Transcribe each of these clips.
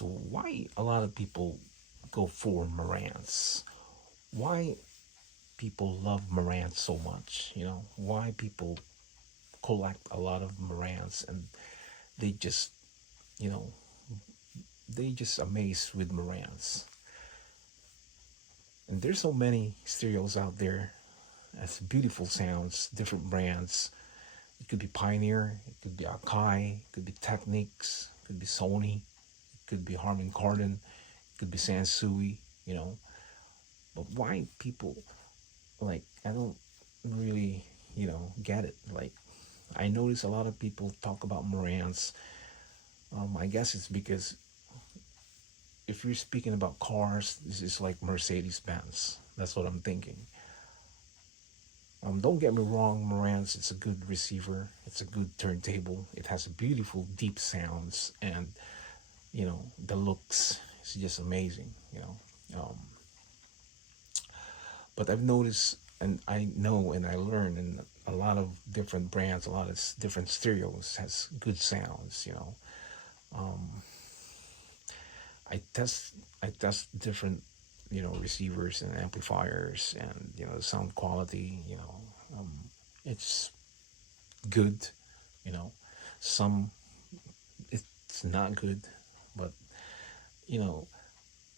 So why a lot of people go for Marantz? Why people love Marantz so much? Why people collect a lot of Marantz, and they just, you know, they just amazed with Marantz. And there's so many stereos out there as beautiful sounds, different brands. It could be Pioneer, it could be Akai, it could be Technics, it could be Sony, it could be Harman Kardon, it could be Sansui, you know. But why people, like, I don't really, get it. Like, I notice a lot of people talk about Marantz. I guess it's because if you're speaking about cars, this is like Mercedes Benz. That's what I'm thinking. Don't get me wrong, Marantz, it's a good receiver. It's a good turntable. It has beautiful deep sounds, and the looks is just amazing. But I've noticed, and I know, and I learned, and a lot of different brands, a lot of different stereos has good sounds. I test I test different receivers and amplifiers, and the sound quality. It's good. You know, some it's not good, but you know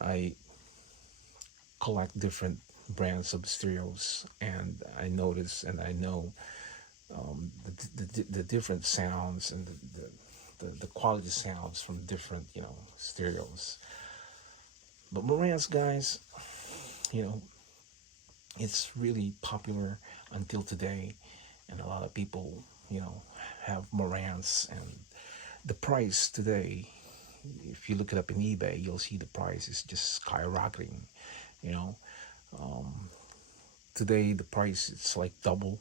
I collect different brands of stereos, and I notice and I know the different sounds and the quality sounds from different stereos. But Marantz, guys, you know it's really popular until today, and a lot of people have Marantz, and the price today, if you look it up in eBay, you'll see the price is just skyrocketing. you know Today the price it's like double,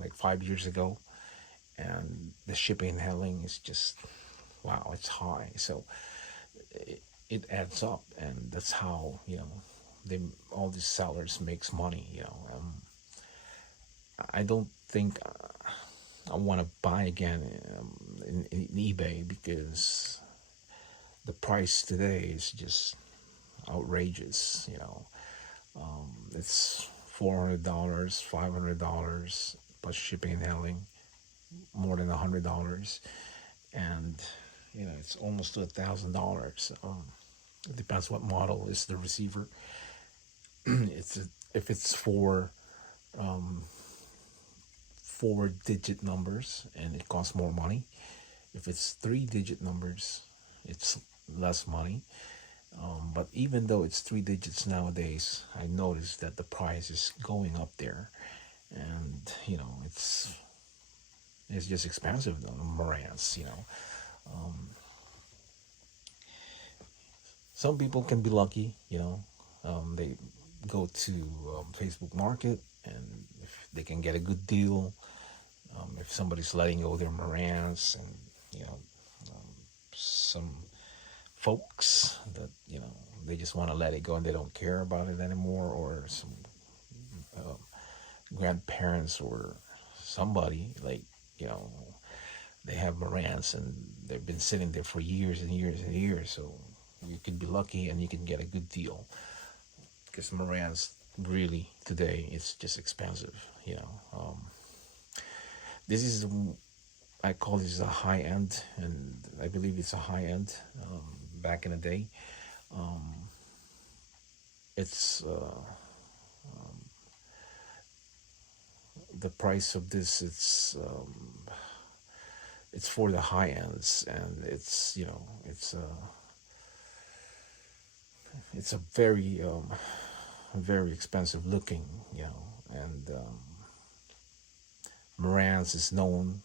like 5 years ago, and the shipping and handling is just, wow, it's high. So it adds up, and that's how they all these sellers makes money. I don't think I want to buy again in eBay, because the price today is just outrageous. It's $400, $500 plus shipping and handling, more than $100, and it's almost to $1,000. It depends what model is the receiver. If it's um, 4-digit numbers, and it costs more money. If it's 3-digit numbers, it's less money. But even though it's 3 digits nowadays, I noticed that the price is going up there, and it's just expensive. The Marantz. Some people can be lucky. They go to Facebook Market, and if they can get a good deal, if somebody's letting go their Marantz, and some folks that they just want to let it go and they don't care about it anymore, or some um, grandparents or somebody, like you know they have Marantz, and they've been sitting there for years and years and years. So you could be lucky and you can get a good deal, because Marantz really today it's just expensive. This is, I call this a high end, and I believe it's a high end. Back in the day, um, it's the price of this. It's for the high ends, and it's a very expensive looking, and Marantz is known,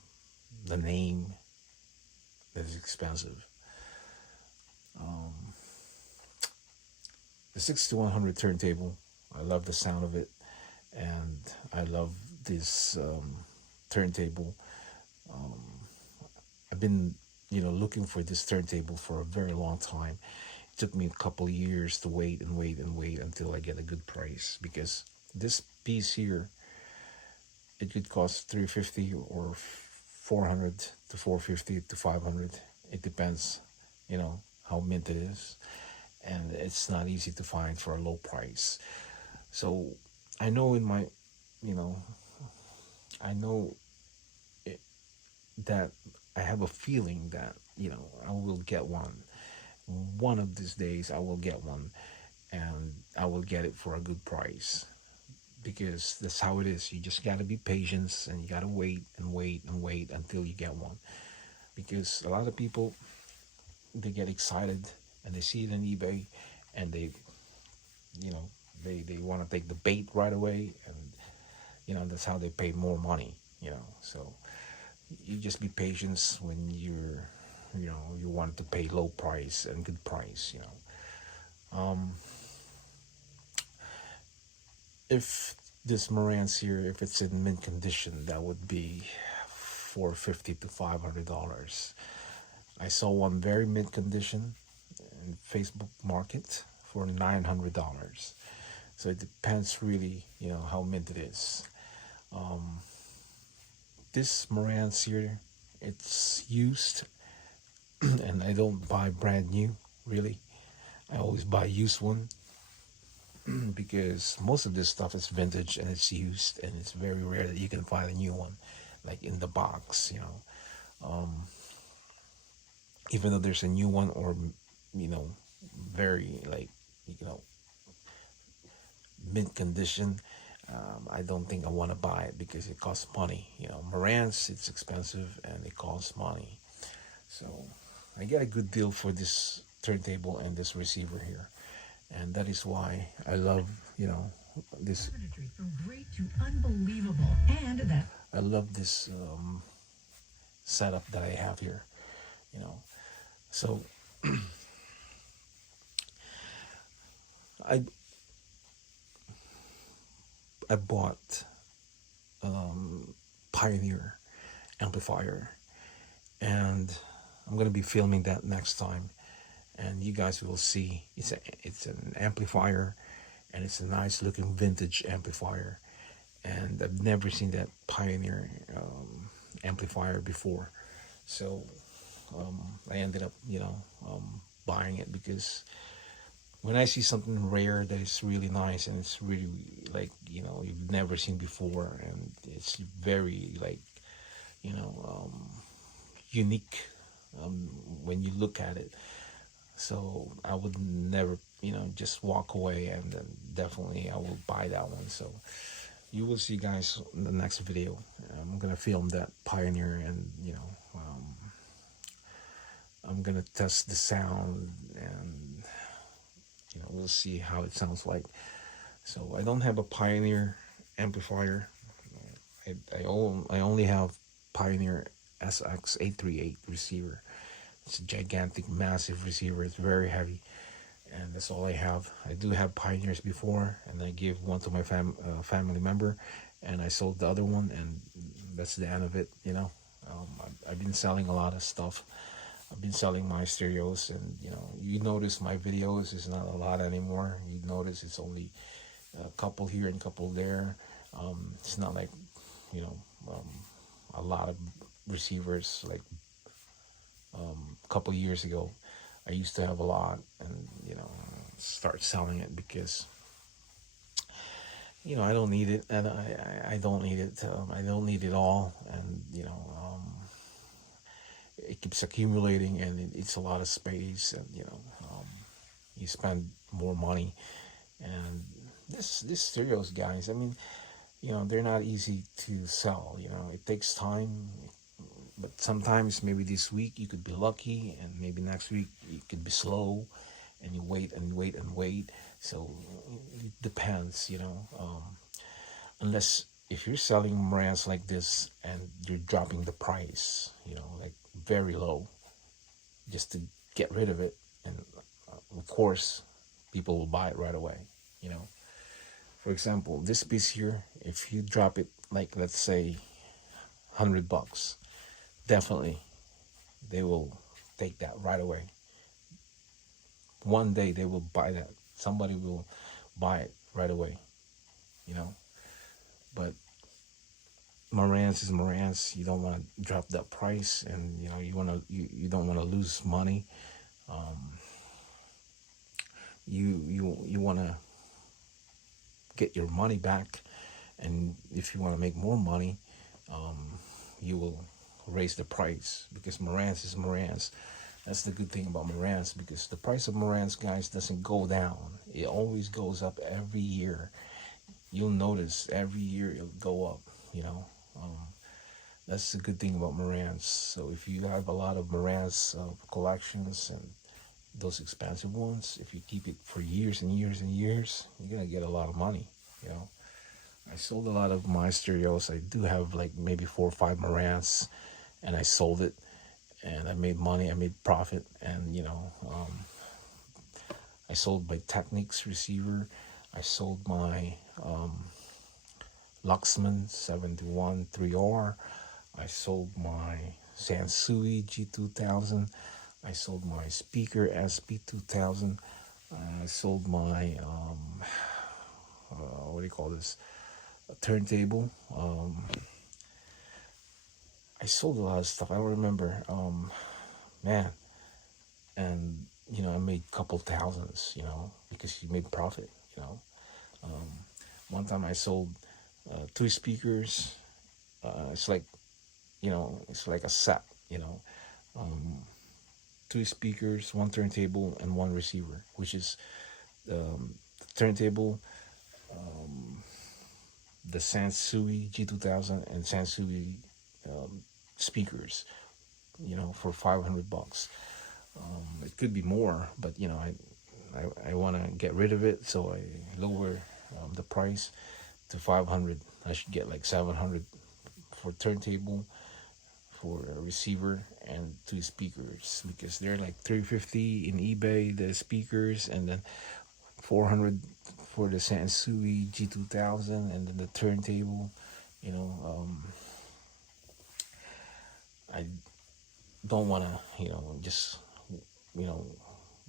the name is expensive. Um, the 6100 turntable, I love the sound of it, and I love this turntable. Um, I've been, looking for this turntable for a very long time. It took me a couple of years to wait and wait and wait until I get a good price, because this piece here, it could cost 350 or 400 to 450 to 500. It depends, how mint it is, and it's not easy to find for a low price. So I know in my, you know, I know it, that I have a feeling that, I will get one. One of these days I will get one, and I will get it for a good price, because that's how it is. You just got to be patient, and you got to wait and wait and wait until you get one. Because a lot of people, they get excited and they see it on eBay, and you know they want to take the bait right away, and that's how they pay more money. So you just be patient when you want to pay low price and good price. If this Marantz here, if it's in mint condition, that would be $450 to $500. I saw one very mint condition in Facebook Market for $900. So it depends really, how mint it is. This Marantz here, it's used, and I don't buy brand new really. I always buy used one, because most of this stuff is vintage and it's used, and it's very rare that you can find a new one like in the box. Even though there's a new one, or you know very like you know mint condition, I don't think I want to buy it because it costs money. Marantz, it's expensive and it costs money. So I get a good deal for this turntable and this receiver here, and that is why I love this. From great to unbelievable, and that I love this setup that I have here. You know, so I I bought Pioneer amplifier, and I'm gonna be filming that next time, and you guys will see. It's an amplifier, and it's a nice looking vintage amplifier, and I've never seen that Pioneer amplifier before. So I ended up buying it, because when I see something rare that is really nice, and it's really like you've never seen before, and it's very like you know um, unique when you look at it. So I would never just walk away, and then definitely I will buy that one. So you will see, guys, in the next video. I'm gonna film that Pioneer, and I'm gonna test the sound, and we'll see how it sounds like. So I don't have a Pioneer amplifier. I only have Pioneer SX838 receiver. It's a gigantic, massive receiver. It's very heavy, and that's all I have. I do have Pioneers before, and I gave one to my family member, and I sold the other one, and that's the end of it. I've been selling a lot of stuff. I've been selling my stereos, and you notice my videos is not a lot anymore. You notice it's only a couple here and a couple there. It's not like a lot of receivers like a couple years ago. I used to have a lot, and start selling it because I don't need it, and I don't need it. I don't need it all, and it keeps accumulating, and it's a lot of space, and you spend more money. And this stereos, guys, I mean, they're not easy to sell. It takes time, but sometimes maybe this week you could be lucky, and maybe next week it could be slow, and you wait and wait and wait. So it depends. Unless if you're selling brands like this and you're dropping the price, like very low, just to get rid of it, and of course people will buy it right away. For example, this piece here, if you drop it like, let's say, $100, definitely they will take that right away. One day they will buy that. Somebody will buy it right away. But Marantz is Marantz. You don't want to drop that price, and you don't want to lose money. You want to get your money back, and if you want to make more money, you will raise the price, because Marantz is Marantz. That's the good thing about Marantz, because the price of Marantz, guys, doesn't go down. It always goes up every year. You'll notice every year it'll go up. You know, um, that's the good thing about Marantz. So if you have a lot of Marantz collections and those expensive ones, if you keep it for years and years and years, you're gonna get a lot of money. You know, I sold a lot of my stereos. I do have like maybe 4 or 5 Marantz, and I sold it, and I made money. I made profit, and I sold my Technics receiver. I sold my Luxman 71 3R. I sold my Sansui G2000. I sold my speaker SP2000. I sold my what do you call this? A turntable. I sold a lot of stuff. I don't remember. Man, and I made a couple thousands. Because you made profit. One time I sold 2 speakers. It's like it's like a set. 2 speakers, 1 turntable, and 1 receiver, which is the turntable, the Sansui G2000, and Sansui speakers, for $500. It could be more, but I want to get rid of it, so I lower the price to 500. I should get like 700 for turntable, for a receiver, and 2 speakers, because they're like 350 in eBay, the speakers, and then 400 for the Sansui G2000, and then the turntable. I don't want to just you know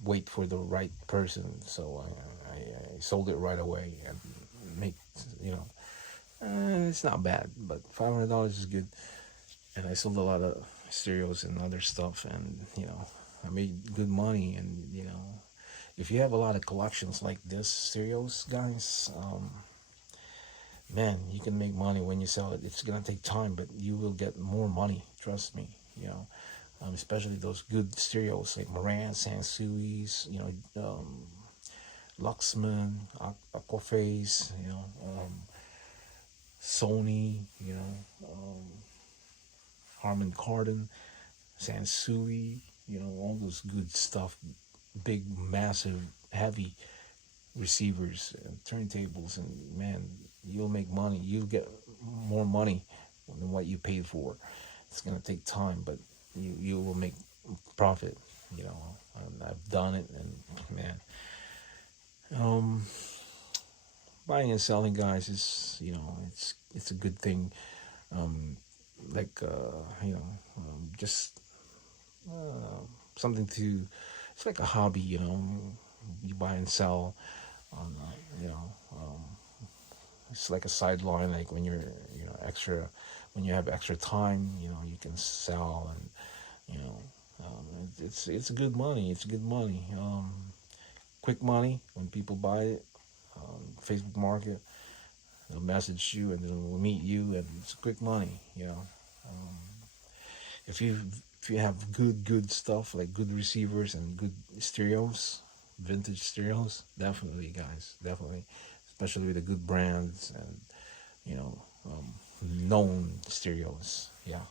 wait for the right person, so I sold it right away and make you know it's not bad, but $500 is good. And I sold a lot of stereos and other stuff, and I made good money. And if you have a lot of collections like this stereos, guys, man, you can make money when you sell it. It's gonna take time, but you will get more money, trust me. Especially those good stereos like Marantz, Sansui's, Luxman, Aquaphase, Sony, Harman Kardon, Sansui, all those good stuff, big, massive, heavy receivers and turntables, and man, you'll make money. You'll get more money than what you paid for. It's gonna take time, but you will make profit. And I've done it, and man, buying and selling, guys, is it's a good thing. Like just something to. It's like a hobby. You buy and sell. On it's like a sideline. Like when you're extra, when you have extra time, you can sell, and it's good money. It's good money. Quick money when people buy it. Facebook Market, they'll message you and then we'll meet you, and it's quick money. If you if you have good stuff, like good receivers and good stereos, vintage stereos, definitely, guys, definitely, especially with the good brands and known stereos. Yeah.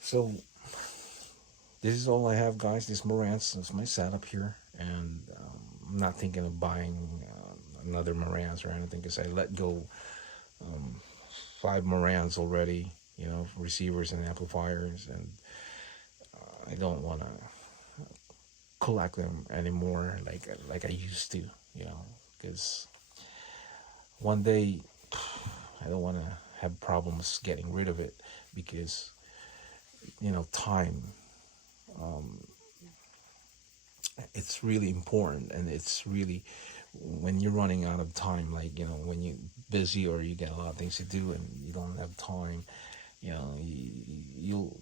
So this is all I have, guys. This Marantz is my setup here, and I'm not thinking of buying another Marantz or anything, because I let go 5 Marantz already. Receivers and amplifiers, and I don't want to collect them anymore like I used to. Because one day I don't want to have problems getting rid of it, because time, it's really important, and it's really, when you're running out of time, like when you're busy or you get a lot of things to do and you don't have time, you know,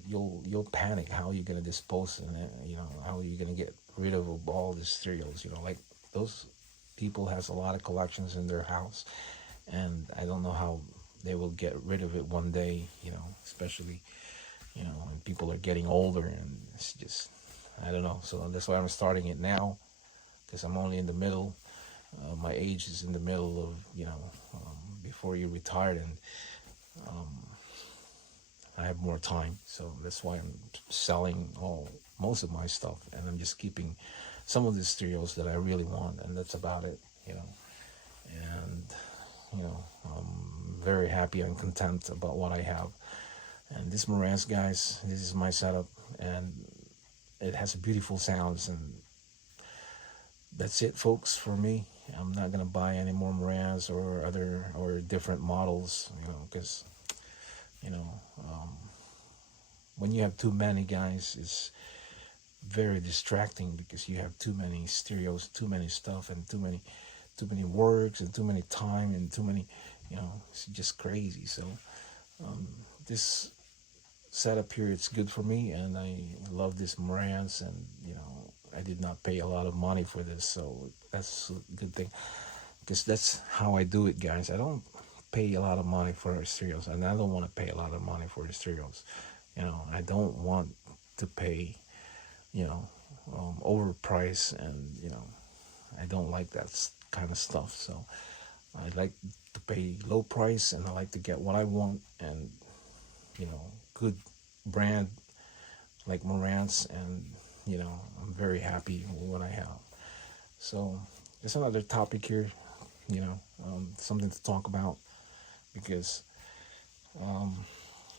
you'll panic how you're gonna dispose of it. You know, how are you gonna get rid of all the stereos? You know, like those people has a lot of collections in their house, and I don't know how they will get rid of it one day. You know, especially when people are getting older, and it's just I don't know. So that's why I'm starting it now, because I'm only in the middle. My age is in the middle of before you retired, and I have more time. So that's why I'm selling most of my stuff, and I'm just keeping some of the stereos that I really want, and that's about it. You know, and I'm very happy and content about what I have. And this Marantz, guys, this is my setup, and it has beautiful sounds, and that's it, folks, for me. I'm not gonna buy any more Marantz or other or different models, because you know when you have too many, guys, it's very distracting because you have too many stereos, too many stuff, and too many works, and too many time, and too many, it's just crazy. So this setup here, it's good for me, and I love this Marantz, and I did not pay a lot of money for this, so that's a good thing, because that's how I do it, guys. I don't pay a lot of money for stereos, and I don't want to pay a lot of money for the stereos. I don't want to pay overpriced, and I don't like that kind of stuff. So I like to pay low price, and I like to get what I want, and good brand like Marantz, and I'm very happy with what I have. So there's another topic here, something to talk about, because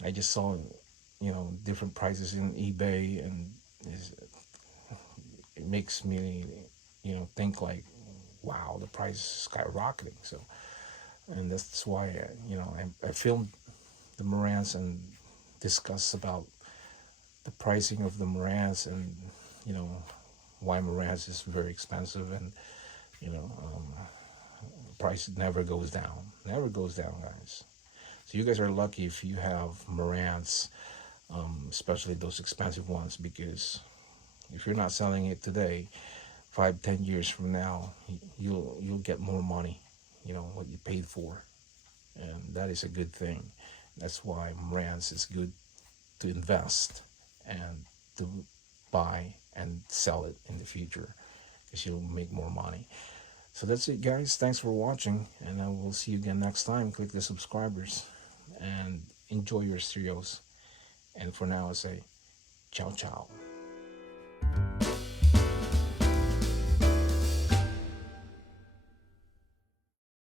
I just saw different prices in eBay, and it makes me think like, wow, the price is skyrocketing. So, and that's why I filmed the Marantz and discuss about the pricing of the Marantz, and why Marantz is very expensive, and price never goes down, guys. So you guys are lucky if you have Marantz, especially those expensive ones, because if you're not selling it today, 5-10 years from now, you'll get more money, what you paid for, and that is a good thing. That's why Marantz is good to invest and to buy and sell it in the future, because you'll make more money. So that's it, guys. Thanks for watching, and I will see you again next time. Click the subscribers and enjoy your stereos. And for now, I say ciao ciao.